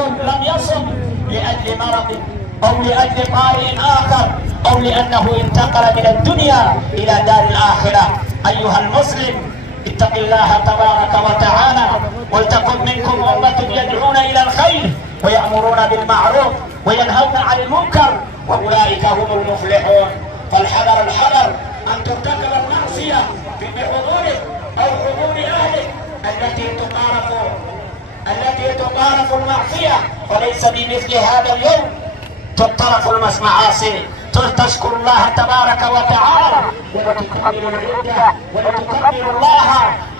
لم يصم لأجل مرض أو لأجل طارئ آخر أو لأنه انتقل من الدنيا إلى دار الآخرة. أيها المسلم، اتق الله تبارك وتعالى، ولتكن منكم أمة يدعون إلى الخير ويأمرون بالمعروف وينهون عن المنكر وأولئك هم المفلحون. فالحذر الحذر أن ترتكب المعصية بحضورك أو حضور أهلك التي تقارف المعصية، وليس بمثل هذا اليوم تقترف المعاصي. تشكر الله تبارك وتعالى ولتكبروا العدة ولتكبروا الله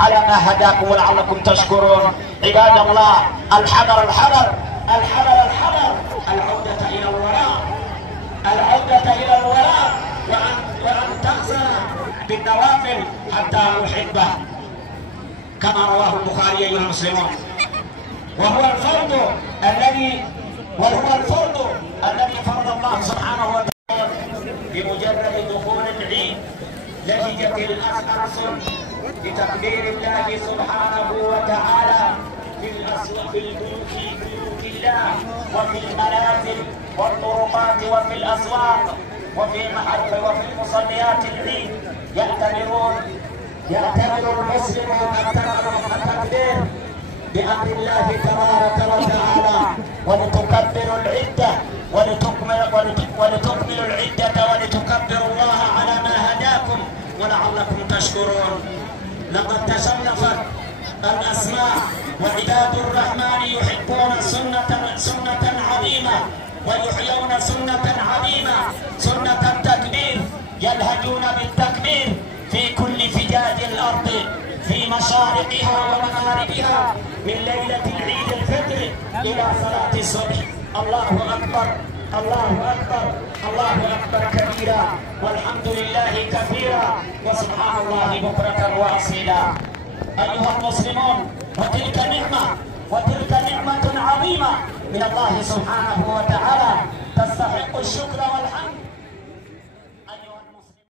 على ما هداكم ولعلكم تشكرون. عباد الله، الحذر الحذر الحذر الحذر العودة إلى الوراء وأن تخزن بالنوافل حتى نحبه كما رواه البخاري أيها المسلمون. وهو الفرض الذي فرض الله سبحانه وتعالى بمجرد دخول العيد. لهجت الأنس بتقدير الله سبحانه وتعالى في بيوت الله وفي المنازل والطرقات وفي الأسواق وفي مصليات العيد. يعتبر المسلمون التكبير بأمر الله تبارك وتعالى، ولتكبروا العدة ولتكملوا العدة ولتكبروا الله على ما هداكم ولعلكم تشكرون. لقد تشرفت الأسماء، وعباد الرحمن يحبون سنة عظيمة ويحيون سنة عظيمة، سنة التكبير. يلهجون بالتكبير في كل فجاج الأرض في مشارقها ومغاربها من ليلة العيد الفطر إلى صلاة الصبح. الله أكبر الله أكبر الله أكبر كبيرا، والحمد لله كثيرا، وسبحان الله بكرة وأصيلا. أيها المسلمون، وتلك نعمة عظيمة من الله سبحانه وتعالى تستحق الشكر والحمد.